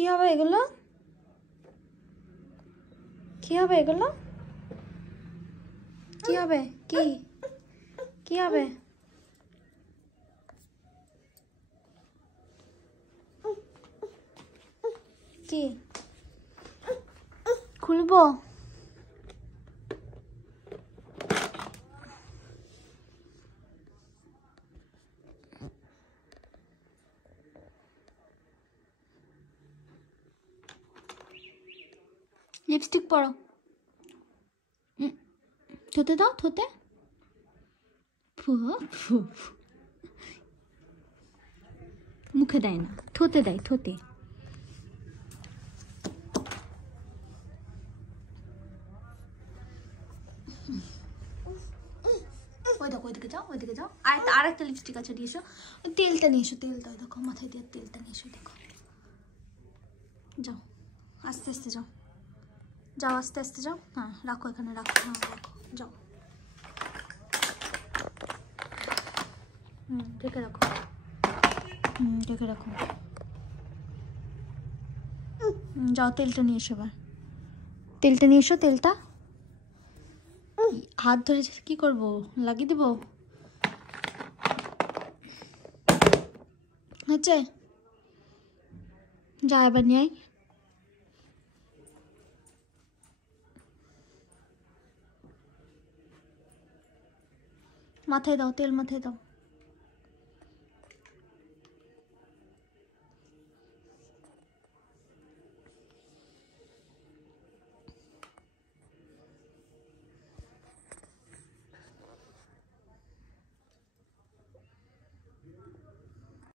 কি হবে এগুলো? কি হবে এগুলো? কি হবে? কি কি হবে? কি খুলবো? লিপস্টিক পরো। থুতে দাও, থুতে। মুখে দেয় না, থুতে দেয়, থুতে। ওই দেখো, ওইদিকে যাও, ওইদিকে যাও। আর একটা লিপস্টিক আছে, নিয়ে এসো। তেলটা নিয়ে এসো, তেলটা ওই দেখো মাথায় দিয়ে তেলটা নিয়ে এসো। দেখো, যাও আস্তে আস্তে যাও, যাও আস্তে আস্তে যাও। হ্যাঁ রাখো, এখানে রাখো, হ্যাঁ রাখো, যাও। ঢেকে রাখো, ঢেকে রাখো। যাও, তেলটা নিয়ে এসো এবার। তেলটা নিয়ে এসো, তেলটা। হাত ধরে কি করবো? লাগিয়ে দিব? হচ্ছে, যা এবার নিয়ে আয়। মাথায় দাও, তেল মাথায় দাও।